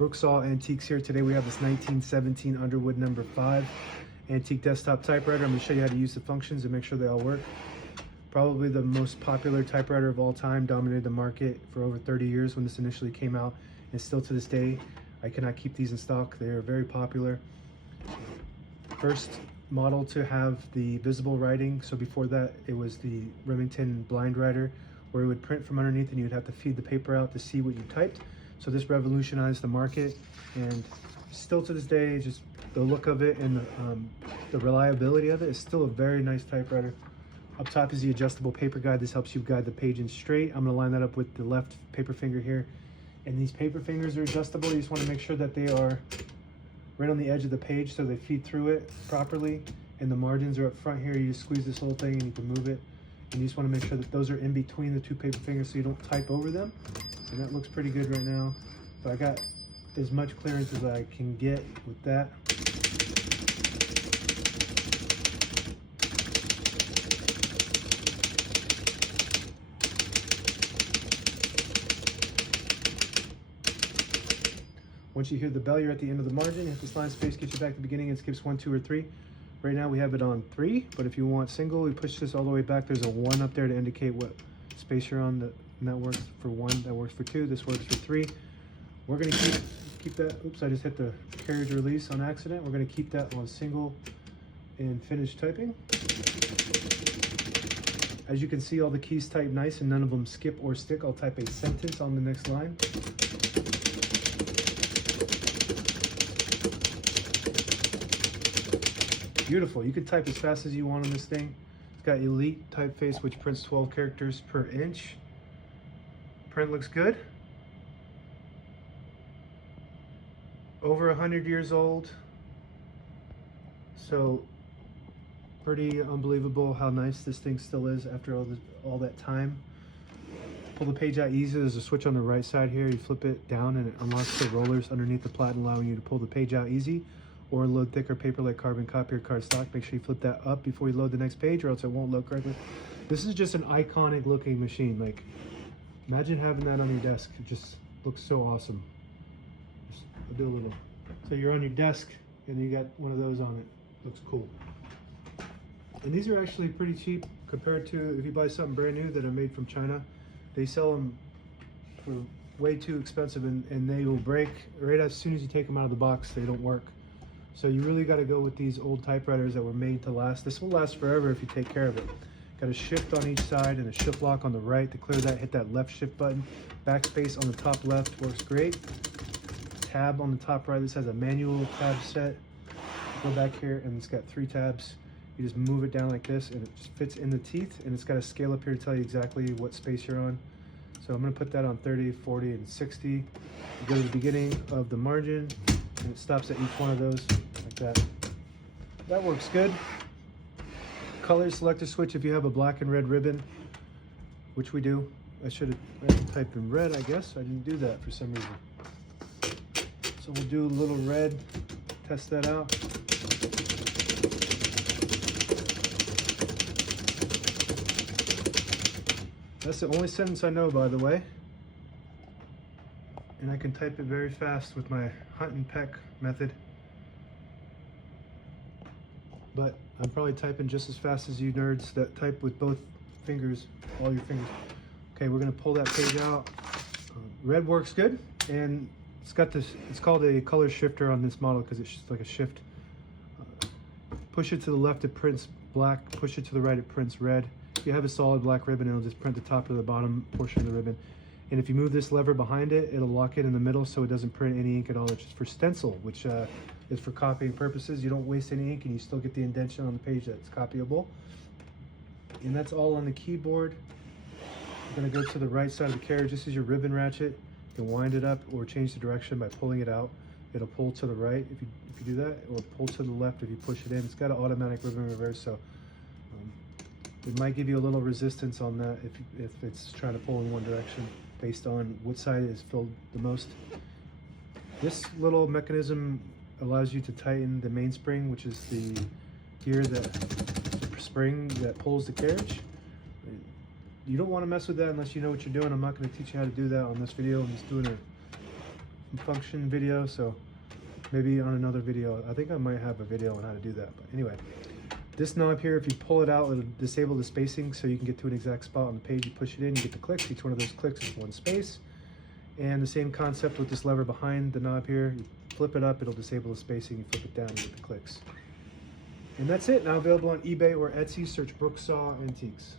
Brooksaw Antiques here. Today we have this 1917 Underwood No.5 antique desktop typewriter. I'm going to show you how to use the functions and make sure they all work. Probably the most popular typewriter of all time, dominated the market for over 30 years when this initially came out, and still to this day I cannot keep these in stock. They are very popular. First model to have the visible writing. So before that it was the Remington blind writer, where it would print from underneath and you'd have to feed the paper out to see what you typed. So this revolutionized the market, and still to this day, just the look of it and the reliability of it is still a very nice typewriter. Up top is the adjustable paper guide. This helps you guide the page in straight. I'm going to line that up with the left paper finger here, and these paper fingers are adjustable. You just want to make sure that they are right on the edge of the page so they feed through it properly, and the margins are up front here. You just squeeze this whole thing and you can move it, and you just want to make sure that those are in between the two paper fingers so you don't type over them. And that looks pretty good right now. So I got as much clearance as I can get with that. Once you hear the bell, you're at the end of the margin. Hit this line space, gets you back to the beginning, and skips 1, 2, or 3. Right now we have it on 3, but if you want single, we push this all the way back. There's a 1 up there to indicate what space you're on. And that works for 1, that works for 2, this works for 3. We're going to keep that, oops, I just hit the carriage release on accident. We're going to keep that on single and finish typing. As you can see, all the keys type nice and none of them skip or stick. I'll type a sentence on the next line. Beautiful. You can type as fast as you want on this thing. It's got Elite typeface, which prints 12 characters per inch. Print looks good. Over 100 years old. So pretty unbelievable how nice this thing still is after all that time. Pull the page out easy. There's a switch on the right side here. You flip it down and it unlocks the rollers underneath the platen, allowing you to pull the page out easy, or load thicker paper like carbon copy or cardstock. Make sure you flip that up before you load the next page, or else it won't load correctly. This is just an iconic looking machine. Like, imagine having that on your desk. It just looks so awesome. Just, I'll do a little. So you're on your desk and you got one of those on it. Looks cool. And these are actually pretty cheap compared to if you buy something brand new that are made from China. They sell them for way too expensive, and they will break right as soon as you take them out of the box. They don't work. So you really got to go with these old typewriters that were made to last. This will last forever if you take care of it. Got a shift on each side and a shift lock on the right. To clear that, hit that left shift button. Backspace on the top left works great. Tab on the top right. This has a manual tab set. Go back here and it's got 3 tabs. You just move it down like this and it just fits in the teeth, and it's got a scale up here to tell you exactly what space you're on. So I'm going to put that on 30, 40, and 60. You go to the beginning of the margin and it stops at each one of those like that. That works good. Color selector switch if you have a black and red ribbon, which we do. I should have typed in red, I guess. I didn't do that for some reason. So we'll do a little red, test that out. That's the only sentence I know, by the way. And I can type it very fast with my hunt and peck method. But I'm probably typing just as fast as you nerds that type with both fingers, all your fingers. Okay, we're gonna pull that page out. Red works good, and it's got this, it's called a color shifter on this model because it's just like a shift. Push it to the left, it prints black. Push it to the right, it prints red. If you have a solid black ribbon, it'll just print the top or the bottom portion of the ribbon. And if you move this lever behind it, it'll lock it in the middle so it doesn't print any ink at all. It's just for stencil, which is for copying purposes. You don't waste any ink and you still get the indentation on the page that's copyable. And that's all on the keyboard. I'm gonna go to the right side of the carriage. This is your ribbon ratchet. You can wind it up or change the direction by pulling it out. It'll pull to the right if you do that, or pull to the left if you push it in. It's got an automatic ribbon reverse, so it might give you a little resistance on that if it's trying to pull in one direction based on what side is filled the most. This little mechanism allows you to tighten the mainspring, which is the gear, that spring that pulls the carriage. You don't want to mess with that unless you know what you're doing. I'm not going to teach you how to do that on this video. I'm just doing a function video, so maybe on another video. I think I might have a video on how to do that. But anyway, this knob here, if you pull it out, it'll disable the spacing so you can get to an exact spot on the page. You push it in, you get the clicks. Each one of those clicks is one space. And the same concept with this lever behind the knob here. You flip it up, it'll disable the spacing. You flip it down, you get the clicks. And that's it. Now available on eBay or Etsy. Search Brooksaw Antiques.